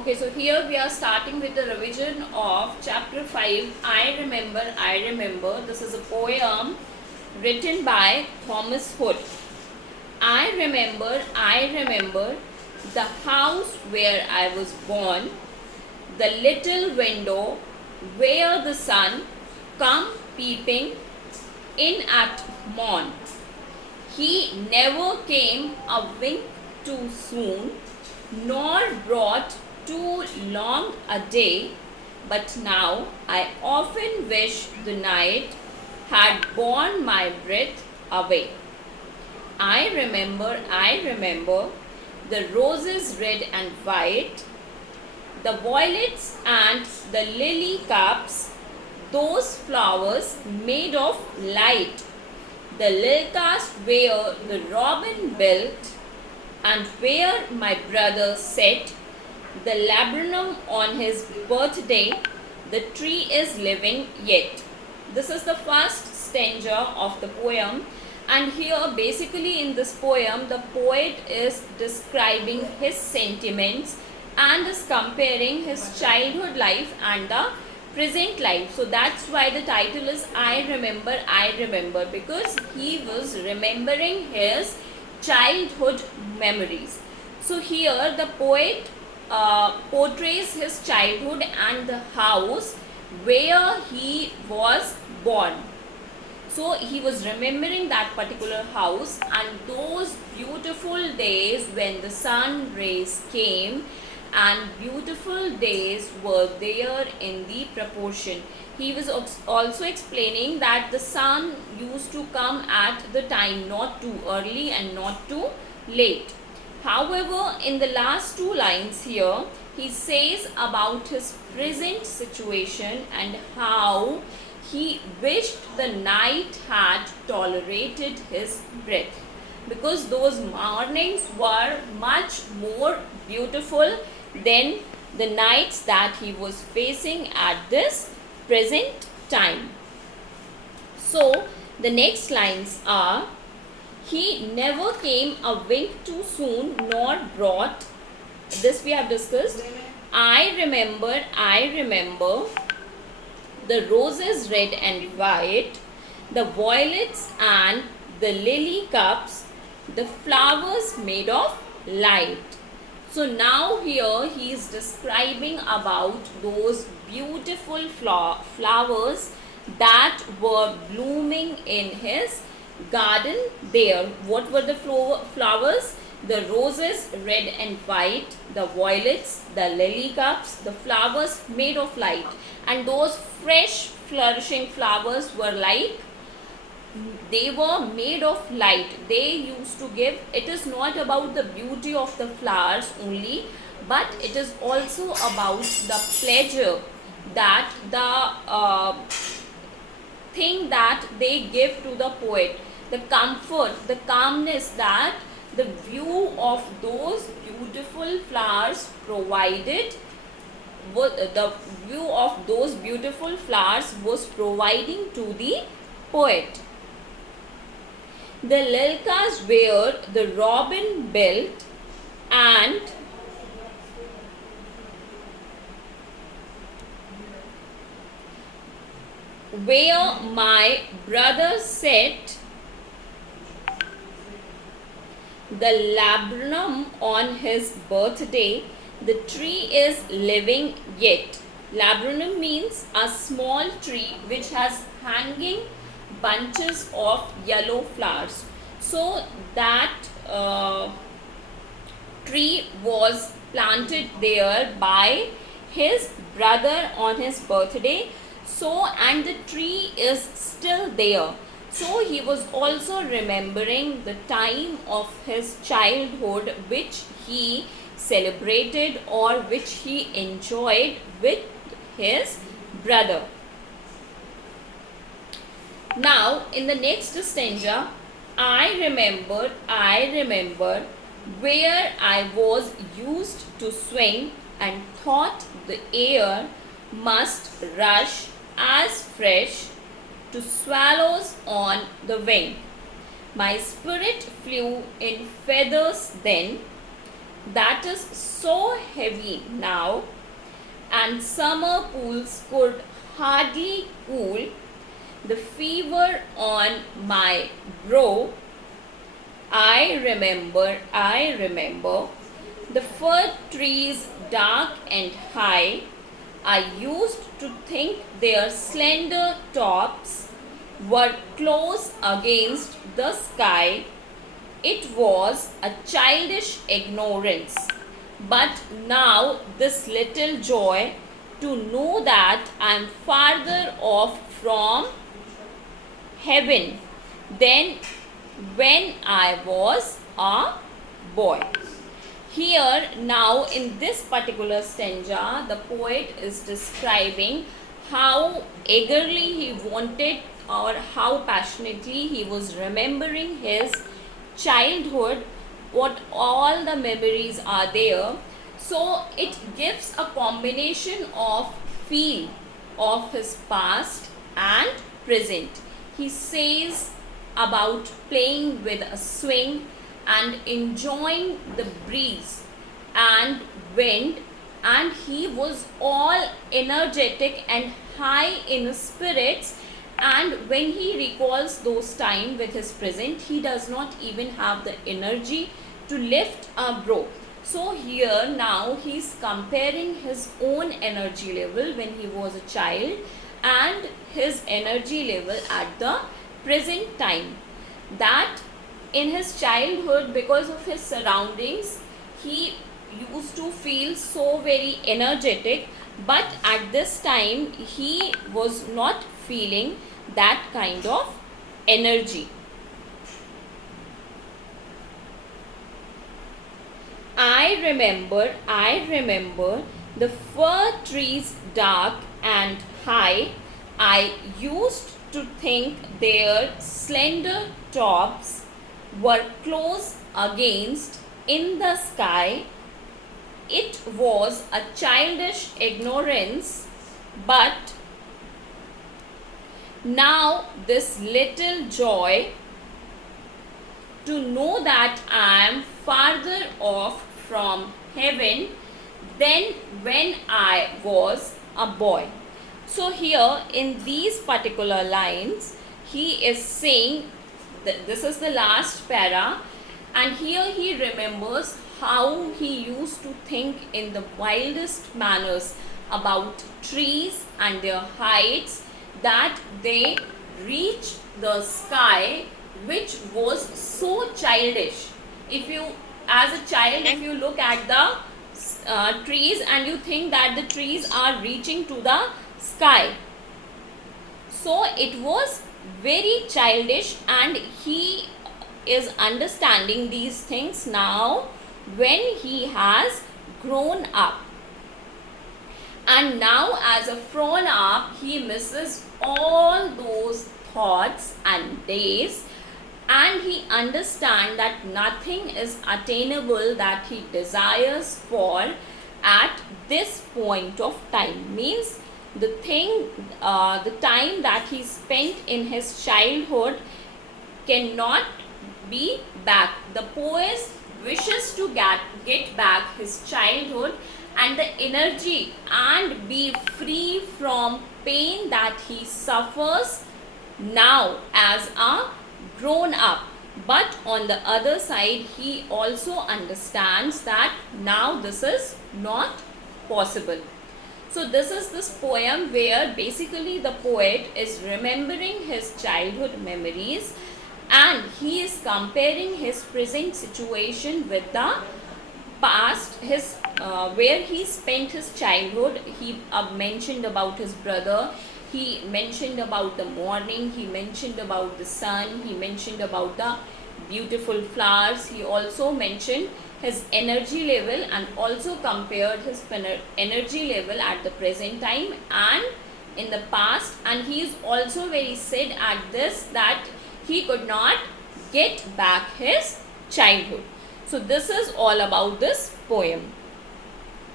Okay, so here we are starting with the revision of chapter 5, I Remember, I Remember. This is a poem written by Thomas Hood. I remember the house where I was born, the little window where the sun come peeping in at morn. He never came a wink too soon, nor brought too long a day, but now I often wish the night had borne my breath away. I remember the roses red and white, the violets and the lily cups, those flowers made of light, the lilies where the robin built, and where my brother set the laburnum on his birthday. The tree is living yet. This is the first stanza of the poem, and here basically in this poem the poet is describing his sentiments and is comparing his childhood life and the present life. So that's why the title is I remember, because he was remembering his childhood memories. So here the poet portrays his childhood and the house where he was born. So he was remembering that particular house and those beautiful days when the sun rays came, and beautiful days were there in the proportion. He was also explaining that the sun used to come at the time, not too early and not too late. However, in the last two lines here, he says about his present situation and how he wished the night had tolerated his breath, because those mornings were much more beautiful than the nights that he was facing at this present time. So the next lines are, he never came a wink too soon nor brought, this we have discussed. I remember the roses red and white, the violets and the lily cups, the flowers made of light. So now here he is describing about those beautiful flowers that were blooming in his garden there. What were the flowers? The roses red and white, the violets, the lily cups, the flowers made of light. And those fresh flourishing flowers were like, they were made of light. They used to give, it is not about the beauty of the flowers only, but it is also about the pleasure that the thing that they give to the poet, the comfort, the calmness that the view of those beautiful flowers provided, the view of those beautiful flowers was providing to the poet. The lilies where the robin built, and where my brother set the laburnum on his birthday. The tree is living yet. Laburnum means a small tree which has hanging bunches of yellow flowers. So that tree was planted there by his brother on his birthday. So, and the tree is still there. So he was also remembering the time of his childhood which he celebrated or which he enjoyed with his brother. Now in the next stanza, I remember where I was used to swing and thought the air must rush as fresh to swallows on the wing. My spirit flew in feathers then, that is so heavy now, and summer pools could hardly cool the fever on my brow. I remember the fir trees dark and high. I used to think their slender tops were close against the sky. It was a childish ignorance, but now this little joy to know that I am farther off from heaven than when I was a boy. Here, now in this particular stanza, the poet is describing how eagerly he wanted, or how passionately he was remembering his childhood, what all the memories are there. So it gives a combination of feel of his past and present. He says about playing with a swing and enjoying the breeze and wind, and he was all energetic and high in spirits. And when he recalls those times with his present, he does not even have the energy to lift a brow. So here now he is comparing his own energy level when he was a child and his energy level at the present time. That in his childhood, because of his surroundings, he used to feel so very energetic, but at this time he was not feeling that kind of energy. I remember the fir trees dark and high. I used to think their slender tops were close against in the sky. It was a childish ignorance, but now this little joy to know that I am farther off from heaven than when I was a boy. So here in these particular lines, he is saying that this is the last para, and here he remembers how he used to think in the wildest manners about trees and their heights, that they reach the sky, which was so childish. If you, as a child, if you look at the trees and you think that the trees are reaching to the sky, so it was very childish, and he is understanding these things now when he has grown up. And now as a grown up, he misses all those thoughts and days, and he understands that nothing is attainable that he desires for at this point of time. Means the time that he spent in his childhood cannot be back. The poet wishes to get back his childhood and the energy and be free from pain that he suffers now as a grown up. But on the other side, he also understands that now this is not possible. So this is this poem where basically the poet is remembering his childhood memories, and he is comparing his present situation with the past, his where he spent his childhood. He mentioned about his brother, he mentioned about the morning, he mentioned about the sun, he mentioned about the beautiful flowers. He also mentioned his energy level and also compared his energy level at the present time and in the past. And he is also very sad at this, that he could not get back his childhood. So this is all about this poem.